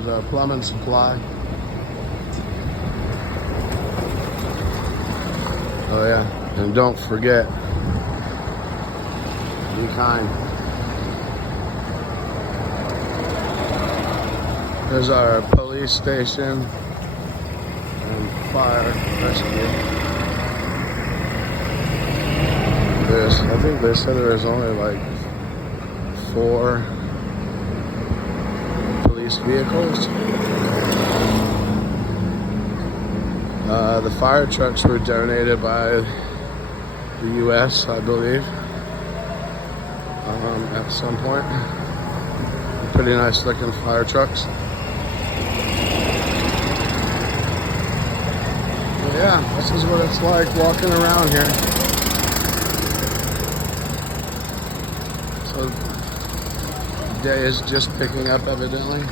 the plumbing supply. Oh yeah, and don't forget, be kind. There's our police station and fire rescue. I think they said there's only like 4 police vehicles. The fire trucks were donated by the U.S., I believe, at some point. Pretty nice looking fire trucks. But yeah, this is what it's like walking around here. So the day is just picking up, evidently.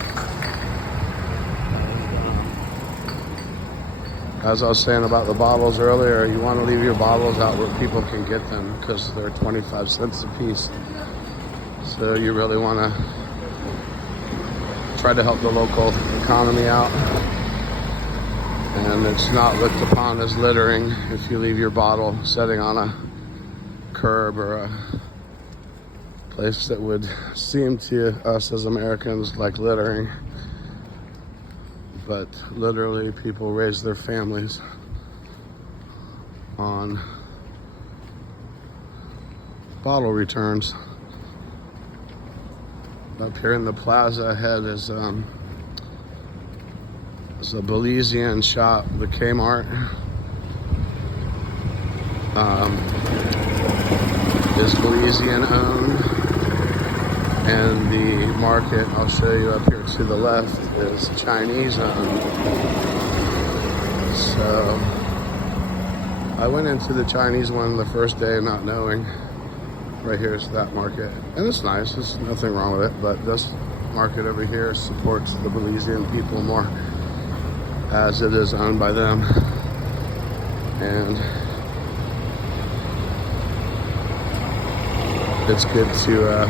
As I was saying about the bottles earlier, you want to leave your bottles out where people can get them because they're 25 cents a piece. So you really want to try to help the local economy out. And it's not looked upon as littering if you leave your bottle sitting on a curb or a place that would seem to us as Americans like littering. But literally people raise their families on bottle returns. Up here in the plaza ahead is a Belizean shop, the Kmart. Is Belizean owned, and the market I'll show you up here to the left is Chinese owned. So I went into the Chinese one the first day not knowing. Right here is that market, and it's nice, there's nothing wrong with it, but this market over here supports the Belizean people more as it is owned by them. And it's good to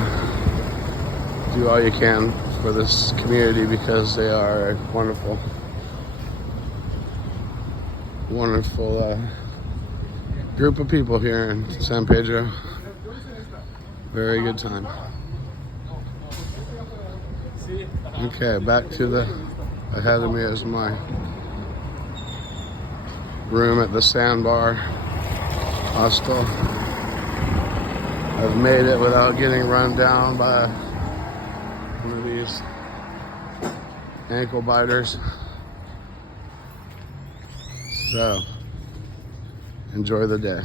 do all you can for this community because they are a wonderful group of people here in San Pedro. Very good time. Okay, back to the ahead of me is my room at the Sandbar Hostel. I've made it without getting run down by one of these ankle biters. So, enjoy the day.